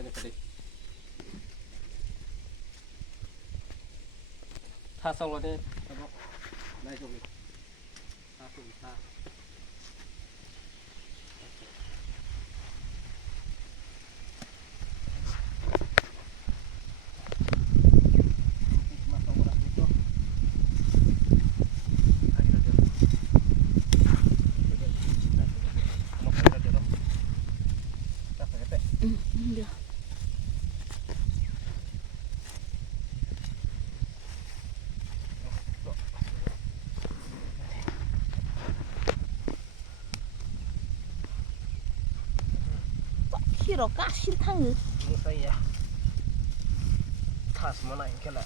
ini tadi. Tha xong rồi đi, đây rồi. Tha cùng tha. Được. Khi đó cá xin thăng ngữ. Ini saya. Tha semua naik ke lah.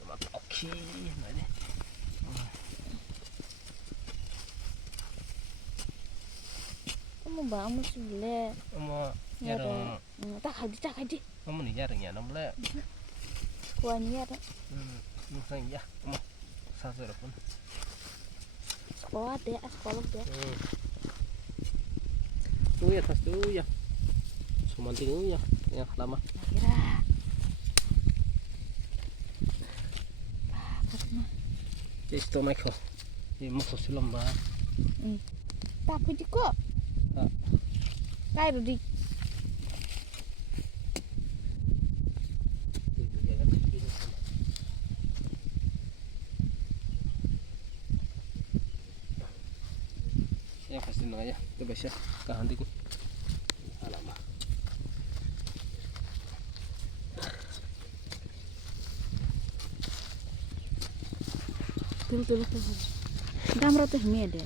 Cuma oke, ini. Kamu bangun sebelah. Mau Ya jarang. Tak haji. Kamu nih jarang ya, namanya. Kuahnya ada. Ini saya. Mau satu pun. Sekolah deh, sekolah deh. Tuh ya, tas dulu ya. Sumanting dulu ya, yang lama. Kira. Jadi itu Michael. Ini masuk silam bah. Tak haji kok. Kayak di. Ya pasti nanya, itu biasa kehanting. Alamak. Tuh. Gambar tuh ini ada.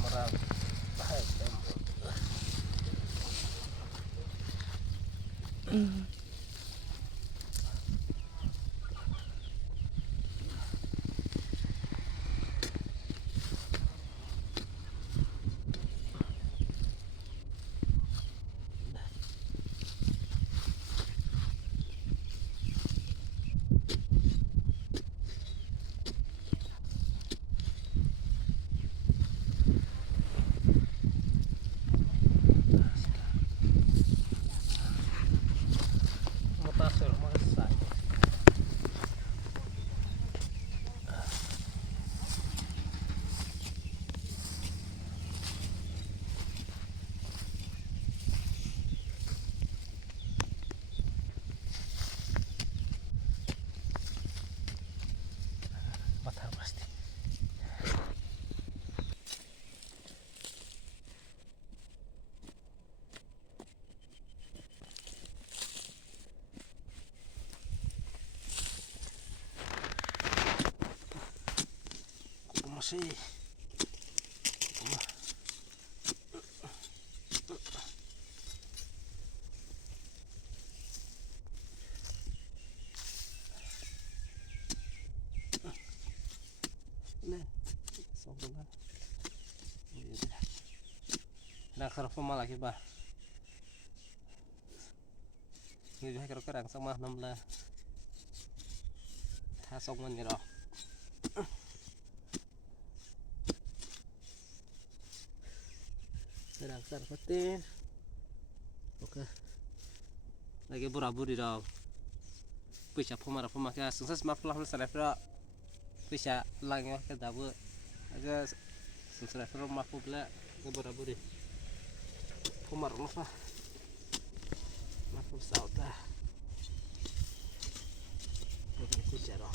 Merah. Mutasir masak. Matahari pasti. Masih sobrang nak sarap malah lagi bah ini juga kira-kira yang sama 16 tha xong rồi đó. Sedang sarpatin. Oke. Lagi burabur di dong. Bisa pemakai sukses maflah selefra. Bisa langnya ke dabu. Aga selefra mafu bela ke burabur di. Pemar maflah. Mafu sauta. Bukan kujar dong.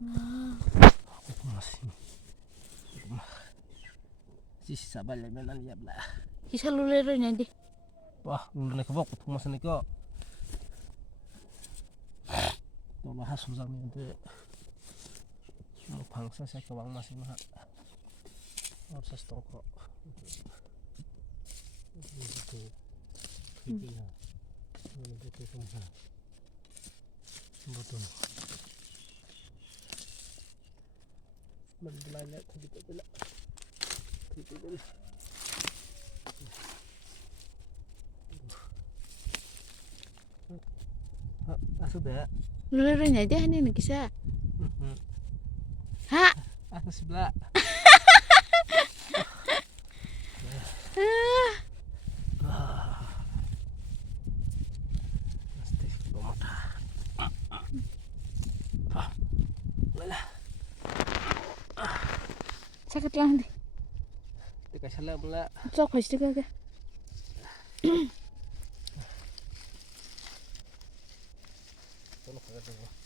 Masih. Sisa balik na liab la. Kisah lulero nya di. Wah, lulu na kabok putong masan ko. To bahas susah ni ente. Mo pangsa sa kawang masih mah. Harus stoko. Itu. Iya. Ini betul semua. Betul. Belanja gitu pula. Gitu pula. Sudah. Lulero nya di hani na kisah. Ha. Aku sebelah. Sakit lang di. Teka salah pula. Sok hois juga ke. Tolong kagak tuh.